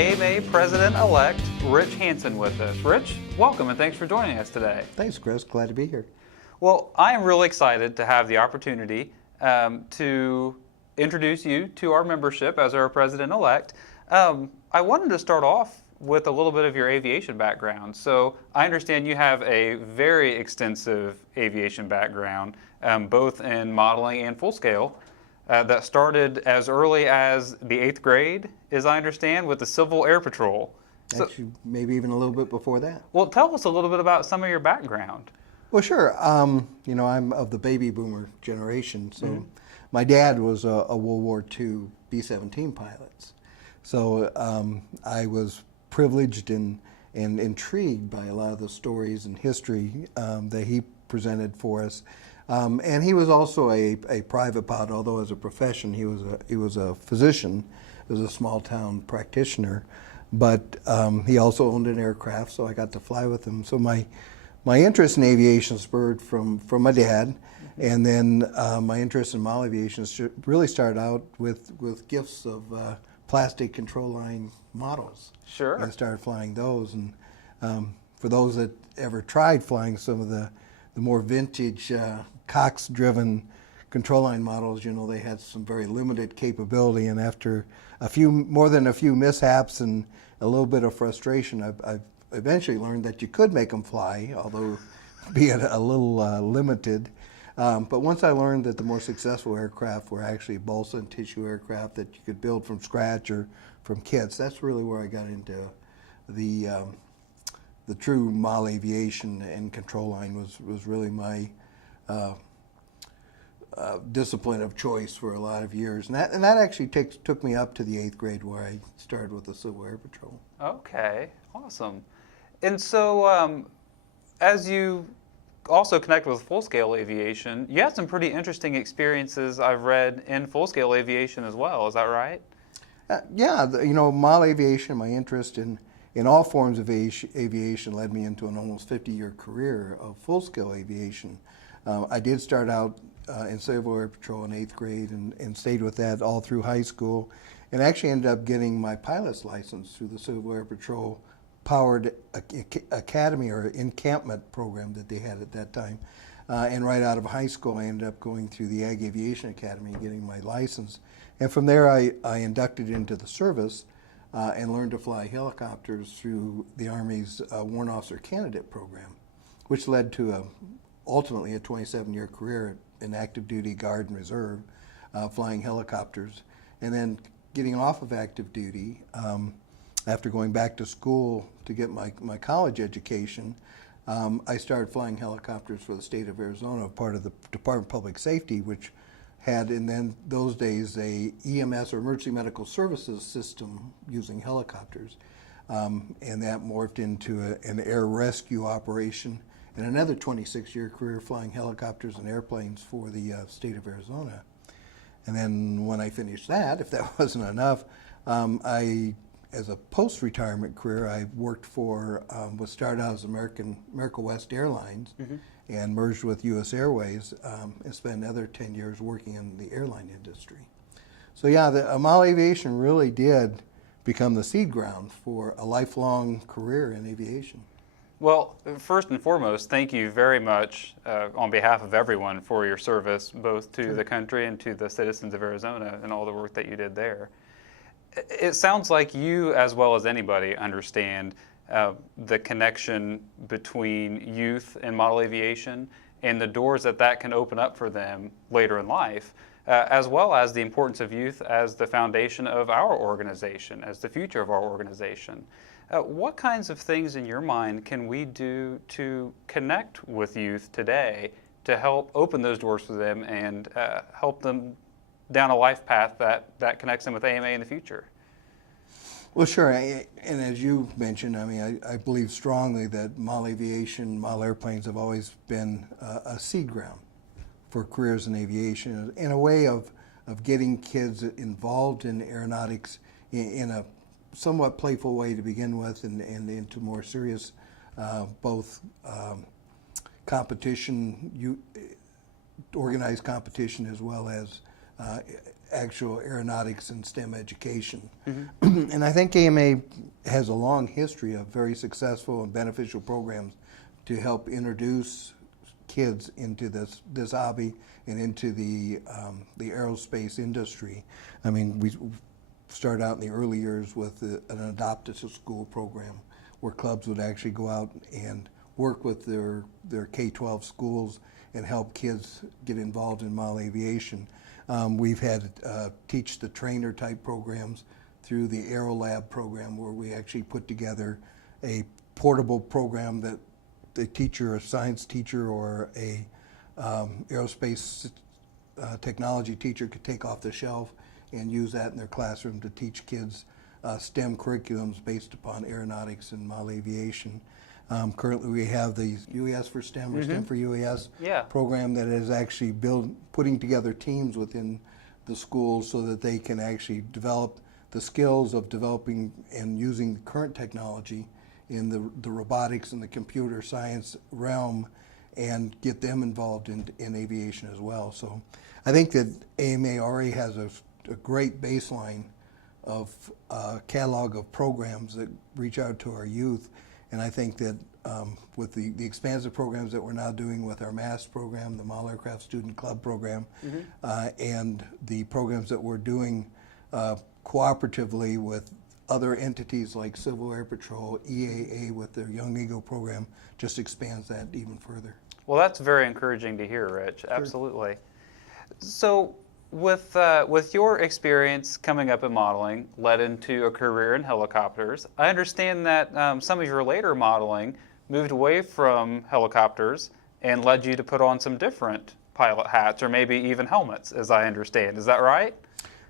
AMA President-elect Rich Hanson with us. Rich, welcome and thanks for joining us today. Thanks, Chris. Glad to be here. Well, I am really excited to have the opportunity to introduce you to our membership as our President-elect. I wanted to start off with a little bit of your aviation background. So I understand you have a very extensive aviation background, both in modeling and full scale. That started as early as the 8th grade, as I understand, with the Civil Air Patrol. Actually, maybe even a little bit before that. Well, tell us a little bit about some of your background. Well, sure. I'm of the baby boomer generation, so my dad was a World War II B-17 pilot. So I was privileged and intrigued by a lot of the stories and history that he presented for us. And he was also a private pilot, although as a profession he was a physician, he was a small town practitioner. But he also owned an aircraft, so I got to fly with him. So my interest in aviation spurred from my dad, and then my interest in model aviation really started out with gifts of plastic control line models. Sure. And I started flying those, and for those that ever tried flying some of the more vintage Cox-driven control line models, they had some very limited capability, and after more than a few mishaps and a little bit of frustration, I've eventually learned that you could make them fly, although be it a little limited. But once I learned that the more successful aircraft were actually balsa and tissue aircraft that you could build from scratch or from kits, that's really where I got into the true model aviation, and control line was really my discipline of choice for a lot of years, and that actually took me up to the 8th grade, where I started with the Civil Air Patrol. Okay, awesome. And so as you also connect with full-scale aviation, you had some pretty interesting experiences I've read in full-scale aviation as well. Is that right? Yeah, model aviation, my interest in all forms of aviation led me into an almost 50-year career of full-scale aviation. I did start out in Civil Air Patrol in 8th grade and stayed with that all through high school, and actually ended up getting my pilot's license through the Civil Air Patrol powered academy or encampment program that they had at that time. And right out of high school, I ended up going through the Ag Aviation Academy and getting my license. And from there, I inducted into the service and learned to fly helicopters through the Army's Warrant Officer Candidate Program, which led to ultimately a 27-year career in active duty, Guard, and Reserve, flying helicopters. And then getting off of active duty, after going back to school to get my college education, I started flying helicopters for the state of Arizona, part of the Department of Public Safety, which had in those days a EMS or Emergency Medical Services system using helicopters. And that morphed into an air rescue operation, and another 26-year career flying helicopters and airplanes for the state of Arizona. And then when I finished that, if that wasn't enough, as a post-retirement career, I worked for what started out as America West Airlines and merged with U.S. Airways, and spent another 10 years working in the airline industry. So yeah, the model aviation really did become the seed ground for a lifelong career in aviation. Well, first and foremost, thank you very much on behalf of everyone for your service, both to the country and to the citizens of Arizona and all the work that you did there. It sounds like you, as well as anybody, understand the connection between youth and model aviation and the doors that can open up for them later in life, as well as the importance of youth as the foundation of our organization, as the future of our organization. What kinds of things in your mind can we do to connect with youth today to help open those doors for them and help them down a life path that connects them with AMA in the future? Well, sure, and as you mentioned, I believe strongly that model aviation, model airplanes have always been a seed ground for careers in aviation, in a way of getting kids involved in aeronautics in a somewhat playful way to begin with, and into more serious both competition, organized competition, as well as actual aeronautics and STEM education. And I think AMA has a long history of very successful and beneficial programs to help introduce kids into this hobby and into the aerospace industry. I mean, we started out in the early years with an adopt-a-school program where clubs would actually go out and work with their K-12 schools and help kids get involved in model aviation. We've had teach the trainer type programs through the Aero Lab program, where we actually put together a portable program that the teacher, a science teacher or a aerospace technology teacher could take off the shelf and use that in their classroom to teach kids STEM curriculums based upon aeronautics and model aviation. Currently we have the UAS for STEM or STEM for UAS program that is actually putting together teams within the schools so that they can actually develop the skills of developing and using the current technology in the robotics and the computer science realm and get them involved in aviation as well. So I think that AMA already has a great baseline of catalog of programs that reach out to our youth. And I think that with the expansive programs that we're now doing with our MASS program, the Model Aircraft Student Club program, and the programs that we're doing cooperatively with other entities like Civil Air Patrol, EAA with their Young Eagle program, just expands that even further. Well, that's very encouraging to hear, Rich. Sure. Absolutely. So with your experience coming up in modeling led into a career in helicopters, I understand that some of your later modeling moved away from helicopters and led you to put on some different pilot hats or maybe even helmets, as I understand. Is that right?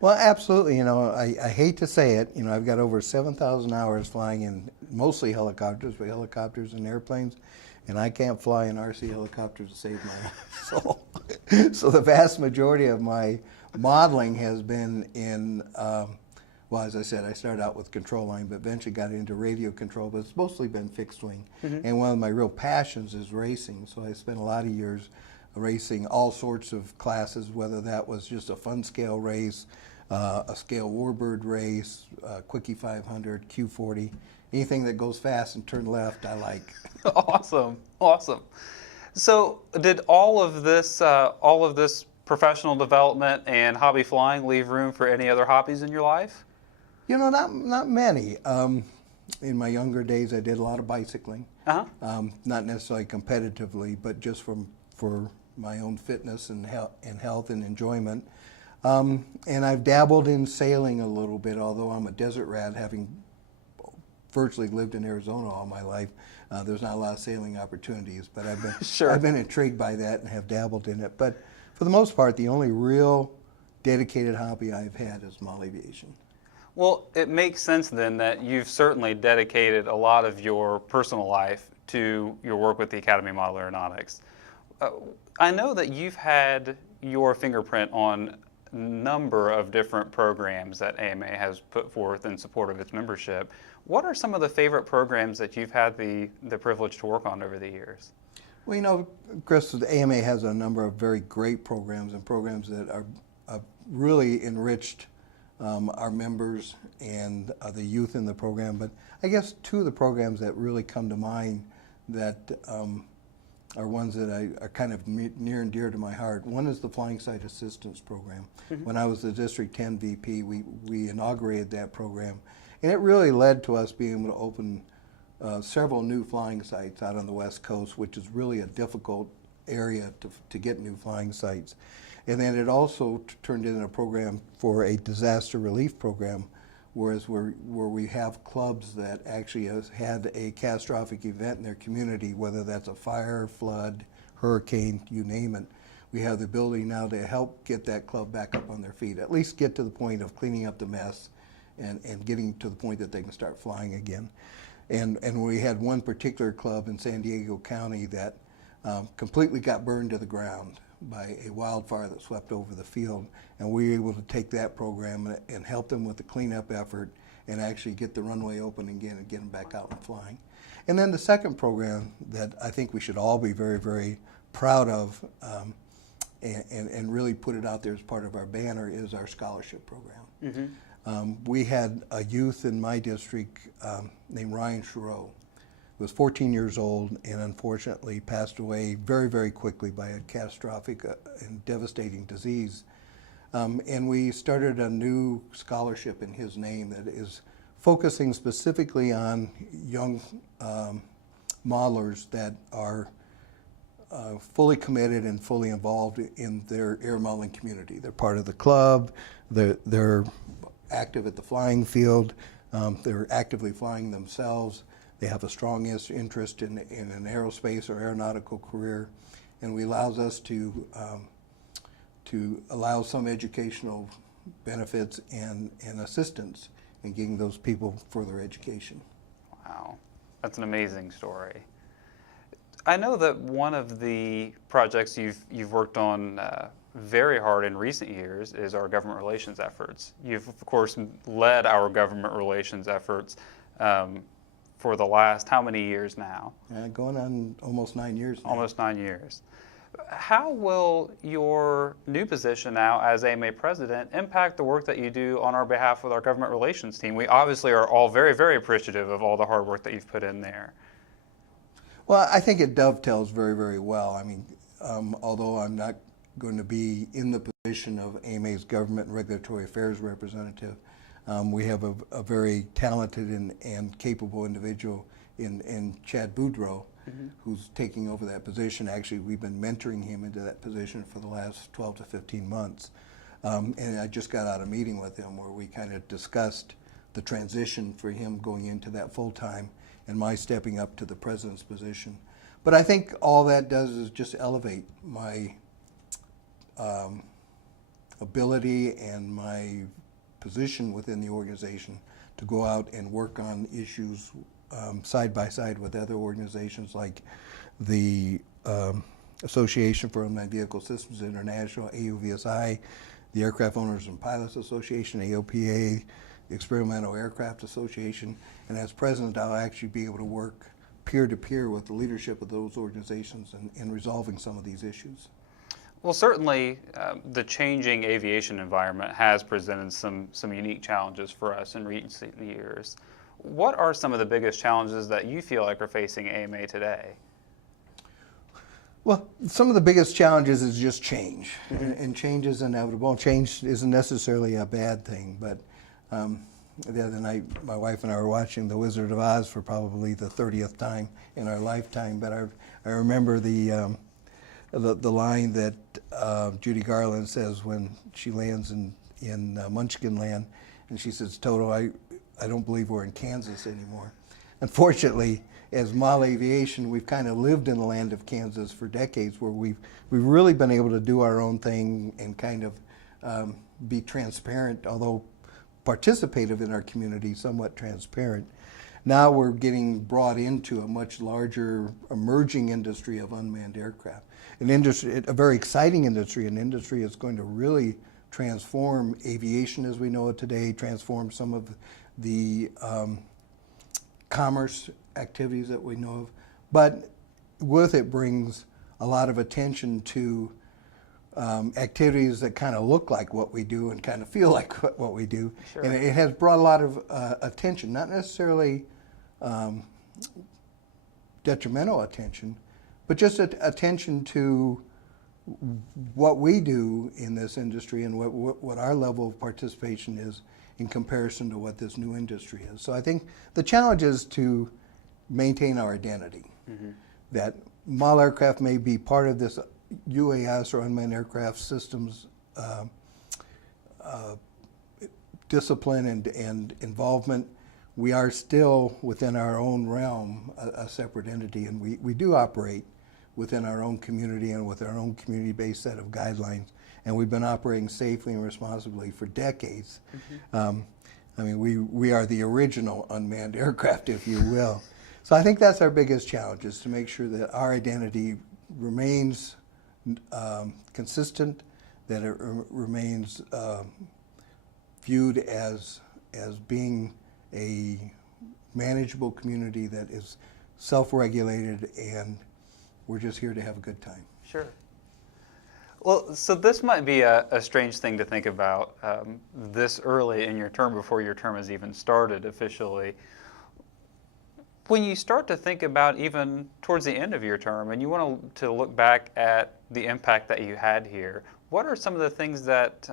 Well, absolutely. You know, I hate to say it. You know, I've got over 7,000 hours flying in mostly helicopters, but helicopters and airplanes, and I can't fly an RC helicopter to save my soul. So the vast majority of my modeling has been in, well, as I said, I started out with control line, but eventually got into radio control, but it's mostly been fixed wing. And one of my real passions is racing, so I spent a lot of years racing all sorts of classes, whether that was just a fun scale race, a scale warbird race, Quickie 500, Q40, anything that goes fast and turn left, I like. Awesome, awesome. So did all of this professional development and hobby flying leave room for any other hobbies in your life? You know, not many. In my younger days, I did a lot of bicycling. Not necessarily competitively, but just for my own fitness and health and enjoyment. And I've dabbled in sailing a little bit, although I'm a desert rat, having virtually lived in Arizona all my life. There's not a lot of sailing opportunities, but I've been I've been intrigued by that and have dabbled in it. But for the most part, the only real dedicated hobby I've had is model aviation. Well, it makes sense then that you've certainly dedicated a lot of your personal life to your work with the Academy of Model Aeronautics. I know that you've had your fingerprint on a number of different programs that AMA has put forth in support of its membership. What are some of the favorite programs that you've had the privilege to work on over the years? Well, you know, Chris, the AMA has a number of very great programs and programs that are really enriched our members and the youth in the program. But I guess two of the programs that really come to mind that are ones that are kind of near and dear to my heart. One is the Flying Site Assistance Program. When I was the District 10 VP, we inaugurated that program. And it really led to us being able to open several new flying sites out on the West Coast, which is really a difficult area to get new flying sites. And then it also turned into a program for a disaster relief program, where we have clubs that actually has had a catastrophic event in their community, whether that's a fire, flood, hurricane, you name it. We have the ability now to help get that club back up on their feet, at least get to the point of cleaning up the mess and getting to the point that they can start flying again. And we had one particular club in San Diego County that completely got burned to the ground by a wildfire that swept over the field, and we were able to take that program and help them with the cleanup effort and actually get the runway open again and get them back out and flying. And then the second program that I think we should all be very, very proud of and really put it out there as part of our banner is our scholarship program. Mm-hmm. We had a youth in my district named Ryan Sharow. He was 14 years old and unfortunately passed away very, very quickly by a catastrophic and devastating disease. And we started a new scholarship in his name that is focusing specifically on young modelers that are fully committed and fully involved in their air modeling community. They're part of the club, they're active at the flying field, they're actively flying themselves, they have a strong interest in an aerospace or aeronautical career, and we allows us to allow some educational benefits and assistance in getting those people further education. Wow, that's an amazing story. I know that one of the projects you've worked on very hard in recent years is our government relations efforts. You've, of course, led our government relations efforts for the last how many years now? Going on almost 9 years now. Almost 9 years. How will your new position now as AMA president impact the work that you do on our behalf with our government relations team? We obviously are all very, very appreciative of all the hard work that you've put in there. Well, I think it dovetails very, very well. I mean, although I'm not going to be in the position of AMA's Government and Regulatory Affairs representative, we have a very talented and capable individual in Chad Boudreau, who's taking over that position. Actually, we've been mentoring him into that position for the last 12 to 15 months. And I just got out of a meeting with him where we kind of discussed the transition for him going into that full-time and my stepping up to the president's position. But I think all that does is just elevate my ability and my position within the organization to go out and work on issues side by side with other organizations like the Association for Unmanned Vehicle Systems International, AUVSI, the Aircraft Owners and Pilots Association, AOPA, the Experimental Aircraft Association, and as president I'll actually be able to work peer-to-peer with the leadership of those organizations in resolving some of these issues. Well, certainly the changing aviation environment has presented some unique challenges for us in recent years. What are some of the biggest challenges that you feel like are facing AMA today? Well, some of the biggest challenges is just change, and change is inevitable. Change isn't necessarily a bad thing, but the other night my wife and I were watching The Wizard of Oz for probably the 30th time in our lifetime, but I remember the line that Judy Garland says when she lands in Munchkin Land, and she says, "Toto, I don't believe we're in Kansas anymore." Unfortunately, as Mal Aviation, we've kind of lived in the land of Kansas for decades, where we've really been able to do our own thing and kind of be transparent, although participative in our community, somewhat transparent. Now we're getting brought into a much larger emerging industry of unmanned aircraft. A very exciting industry, an industry that's going to really transform aviation as we know it today, transform some of the commerce activities that we know of, but with it brings a lot of attention to activities that kind of look like what we do and kind of feel like what we do. Sure. And it has brought a lot of attention, not necessarily detrimental attention, but just attention to what we do in this industry and what our level of participation is in comparison to what this new industry is. So I think the challenge is to maintain our identity, that Mal Aircraft may be part of this UAS or unmanned aircraft systems discipline and involvement. We are still within our own realm a separate entity, and we do operate within our own community and with our own community-based set of guidelines, and we've been operating safely and responsibly for decades. I mean, we are the original unmanned aircraft, if you will. So I think that's our biggest challenge, is to make sure that our identity remains consistent, that it remains viewed as being a manageable community that is self-regulated, and we're just here to have a good time. Sure. Well, so this might be a strange thing to think about this early in your term before your term has even started officially. When you start to think about even towards the end of your term and you want to look back at the impact that you had here, what are some of the things that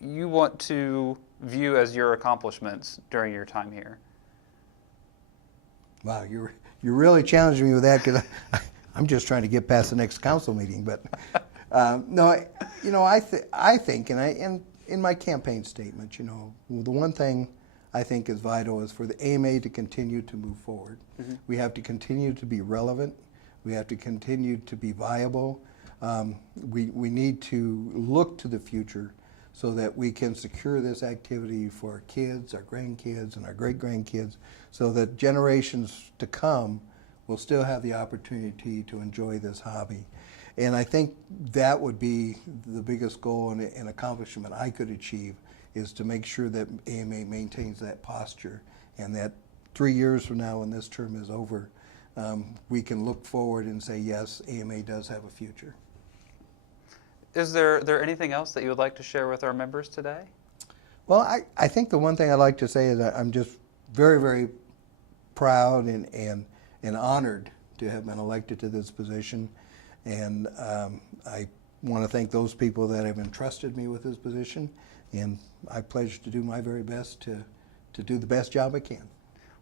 you want to view as your accomplishments during your time here? Wow, you're really challenging me with that because I'm just trying to get past the next council meeting. But no, I think, and in my campaign statement, the one thing I think is vital is for the AMA to continue to move forward. Mm-hmm. We have to continue to be relevant. We have to continue to be viable. We need to look to the future so that we can secure this activity for our kids, our grandkids, and our great-grandkids, so that generations to come will still have the opportunity to enjoy this hobby. And I think that would be the biggest goal and accomplishment I could achieve, is to make sure that AMA maintains that posture, and that 3 years from now when this term is over, we can look forward and say, yes, AMA does have a future. Is there anything else that you would like to share with our members today? Well, I think the one thing I'd like to say is that I'm just very, very proud and honored to have been elected to this position. And I want to thank those people that have entrusted me with this position. And I pledge to do my very best to do the best job I can.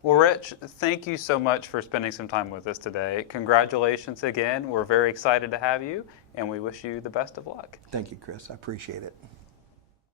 Well, Rich, thank you so much for spending some time with us today. Congratulations again. We're very excited to have you, and we wish you the best of luck. Thank you, Chris. I appreciate it.